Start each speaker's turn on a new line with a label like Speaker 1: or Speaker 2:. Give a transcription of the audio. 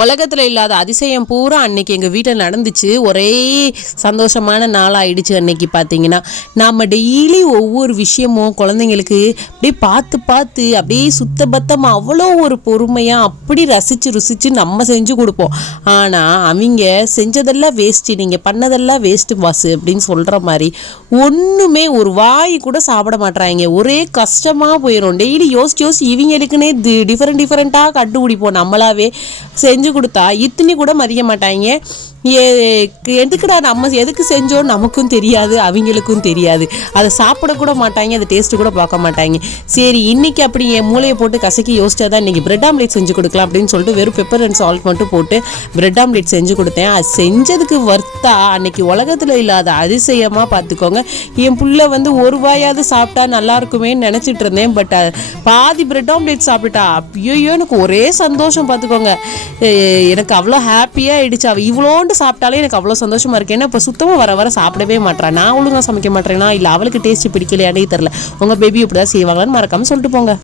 Speaker 1: உலகத்தில் இல்லாத அதிசயம் பூரா அன்னைக்கு எங்கள் வீட்டில் நடந்துச்சு. ஒரே சந்தோஷமான நாளாயிடுச்சு அன்னைக்கு பார்த்தீங்கன்னா நம்ம டெய்லி ஒவ்வொரு விஷயமும் குழந்தைங்களுக்கு அப்படியே பார்த்து பார்த்து அப்படியே சுத்தபத்தமாக அவ்வளோ ஒரு பொறுமையாக அப்படி ரசித்து ருசித்து நம்ம செஞ்சு கொடுப்போம். ஆனால் அவங்க செஞ்சதெல்லாம் வேஸ்ட்டு நீங்கள் பண்ணதெல்லாம் வேஸ்ட்டு பாஸ் அப்படின்னு சொல்கிற மாதிரி ஒன்றுமே ஒரு வாய் கூட சாப்பிட மாட்றாங்க. ஒரே கஷ்டமாக போயிடும் டெய்லி யோசிச்சு யோசிச்சு இவங்களுக்குன்னே டிஃப்ரெண்ட் டிஃப்ரெண்ட்டாக கண்டுபிடிப்போம். நம்மளாவே செஞ்சு கொடுத்தா இத்தனி கூட மதிக்க மாட்டாங்க எதுக்குடா நம்ம எதுக்கு செஞ்சோம் நமக்கும் தெரியாது அவங்களுக்கும் தெரியாது. அதை சாப்பிடக்கூட மாட்டாங்க அதை டேஸ்ட்டு கூட பார்க்க மாட்டாங்க. சரி இன்னைக்கு அப்படி என் மூளையை போட்டு கசக்கி யோசிச்சா தான் இன்றைக்கி பிரெட் ஆம்லேட் செஞ்சு கொடுக்கலாம் அப்படின்னு சொல்லிட்டு வெறும் பெப்பர் அண்ட் சால்ட் மட்டும் போட்டு பிரெட் ஆம்லேட் செஞ்சு கொடுத்தேன். அது செஞ்சதுக்கு வர்த்தா அன்னைக்கு உலகத்தில் இல்லாத அதிசயமாக பார்த்துக்கோங்க. என் புள்ள வந்து ஒரு வாயாவது சாப்பிட்டா நல்லா இருக்குமேன்னு நினச்சிட்டு இருந்தேன். பட் பாதி பிரெட் ஆம்லேட் சாப்பிட்டா ஐயோ எனக்கு ஒரே சந்தோஷம் பார்த்துக்கோங்க. எனக்கு அவ்வளோ ஹாப்பியாக ஆயிடுச்சு. அவள் இவ்வளோண்டு சாப்பிட்டாலே எனக்கு அவ்வளோ சந்தோஷமாக இருக்கு. ஏன்னா இப்போ சுத்தமாக வர வர சாப்பிடவே மாட்டேன் நான் ஒழுங்காக சமைக்க மாட்டேனா இல்லை அவளுக்கு டேஸ்ட் பிடிக்கலையானே தெரில உங்கள் பேபி இப்படி தான் செய்வாங்களான்னு மறக்காமல் சொல்லிட்டு போங்க.